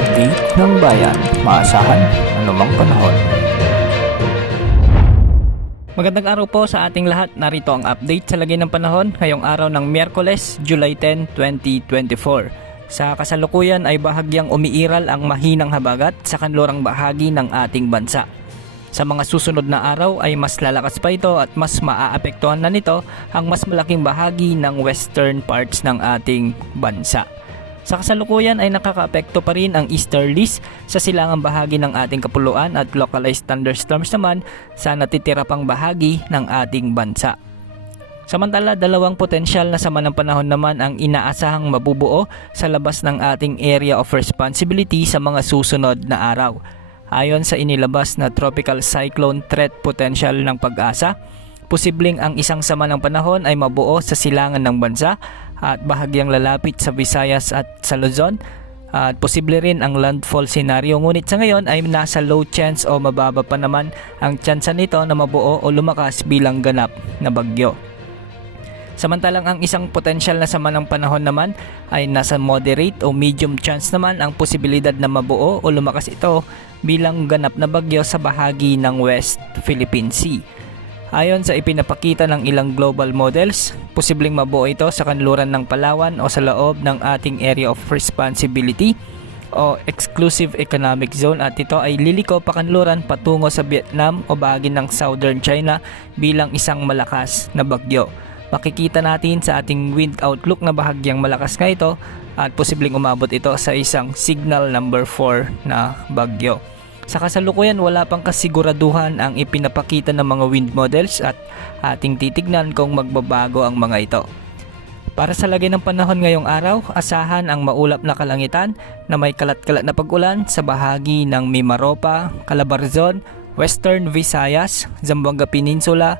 update ng bayan. Maasahan anumang panahon. Magandang araw po sa ating lahat. Narito ang update sa lagay ng panahon ngayong araw ng Miyerkules, July 10, 2024. Sa kasalukuyan ay bahagyang umiiral ang mahinang habagat sa kanlurang bahagi ng ating bansa. Sa mga susunod na araw ay mas lalakas pa ito at mas maaapektuhan na nito ang mas malaking bahagi ng western parts ng ating bansa. Sa kasalukuyan ay nakakaapekto pa rin ang easterlies sa silangang bahagi ng ating kapuluan at localized thunderstorms naman sa natitira pang bahagi ng ating bansa. Samantala, dalawang potensyal na sama ng panahon naman ang inaasahang mabubuo sa labas ng ating area of responsibility sa mga susunod na araw. Ayon sa inilabas na Tropical Cyclone Threat Potential ng Pag-asa, posibleng ang isang sama ng panahon ay mabuo sa silangan ng bansa at bahagyang lalapit sa Visayas at sa Luzon. At posible rin ang landfall scenario, ngunit sa ngayon ay nasa low chance o mababa pa naman ang tsansa nito na mabuo o lumakas bilang ganap na bagyo. Samantalang ang isang potensyal na sama ng panahon naman ay nasa moderate o medium chance naman ang posibilidad na mabuo o lumakas ito bilang ganap na bagyo sa bahagi ng West Philippine Sea. Ayon sa ipinapakita ng ilang global models, posibleng mabuo ito sa kanluran ng Palawan o sa loob ng ating area of responsibility o exclusive economic zone, at ito ay liliko pakanluran patungo sa Vietnam o bahagi ng Southern China bilang isang malakas na bagyo. Makikita natin sa ating wind outlook na bahagyang malakas nga ito at posibleng umabot ito sa isang signal number 4 na bagyo. Sa kasalukuyan, wala pang kasiguraduhan ang ipinapakita ng mga wind models at ating titignan kung magbabago ang mga ito. Para sa lagay ng panahon ngayong araw, asahan ang maulap na kalangitan na may kalat-kalat na pag-ulan sa bahagi ng Mimaropa, Calabarzon, Western Visayas, Zamboanga Peninsula,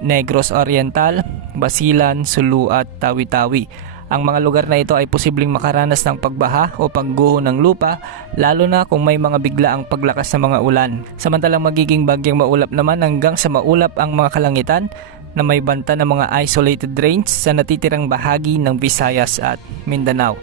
Negros Oriental, Basilan, Sulu at Tawi-Tawi. Ang mga lugar na ito ay posibleng makaranas ng pagbaha o pagguho ng lupa, lalo na kung may mga biglaang paglakas ng mga ulan. Samantalang magiging bagyang maulap naman hanggang sa maulap ang mga kalangitan na may banta ng mga isolated rains sa natitirang bahagi ng Visayas at Mindanao.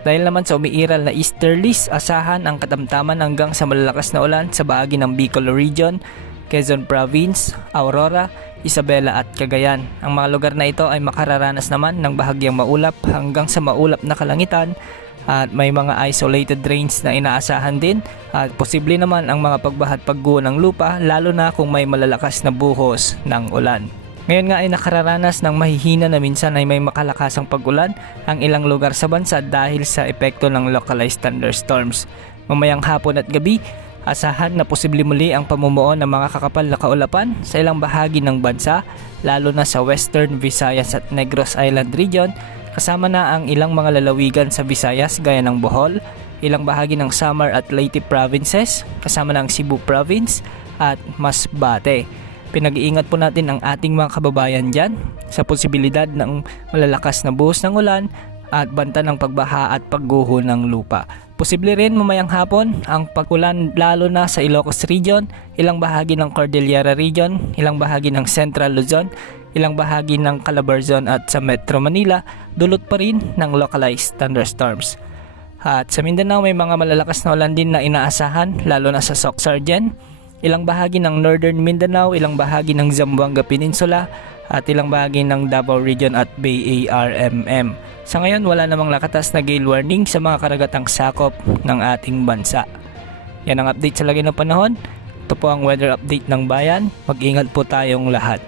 Dahil naman sa umiiral na easterlies, asahan ang katamtaman hanggang sa malalakas na ulan sa bahagi ng Bicol Region, Quezon Province, Aurora, Isabela at Cagayan. Ang mga lugar na ito ay makararanas naman ng bahagyang maulap hanggang sa maulap na kalangitan at may mga isolated rains na inaasahan din at posible naman ang mga pagbaha at pagguho ng lupa, lalo na kung may malalakas na buhos ng ulan. Ngayon nga ay nakararanas ng mahihina na minsan ay may makalakasang pag-ulan ang ilang lugar sa bansa dahil sa epekto ng localized thunderstorms. Mamayang hapon at gabi, asahan na posible muli ang pamumuo ng mga kakapal na kaulapan sa ilang bahagi ng bansa, lalo na sa Western Visayas at Negros Island Region, kasama na ang ilang mga lalawigan sa Visayas gaya ng Bohol, ilang bahagi ng Samar at Leyte Provinces, kasama na ang Cebu Province at Masbate. Pinag-iingat po natin ang ating mga kababayan dyan sa posibilidad ng malalakas na buhos ng ulan at banta ng pagbaha at pagguho ng lupa. Posible rin mamayang hapon ang pag-ulan lalo na sa Ilocos Region, ilang bahagi ng Cordillera Region, ilang bahagi ng Central Luzon, ilang bahagi ng Calabarzon at sa Metro Manila, dulot pa rin ng localized thunderstorms. At sa Mindanao may mga malalakas na ulan din na inaasahan lalo na sa Soxargen, ilang bahagi ng Northern Mindanao, ilang bahagi ng Zamboanga Peninsula at ilang bahagi ng Davao Region at Bay ARMM. Sa ngayon, wala namang nakatas na gale warning sa mga karagatang sakop ng ating bansa. Yan ang update sa lagay ng panahon. Ito po ang weather update ng bayan. Mag-ingat po tayong lahat.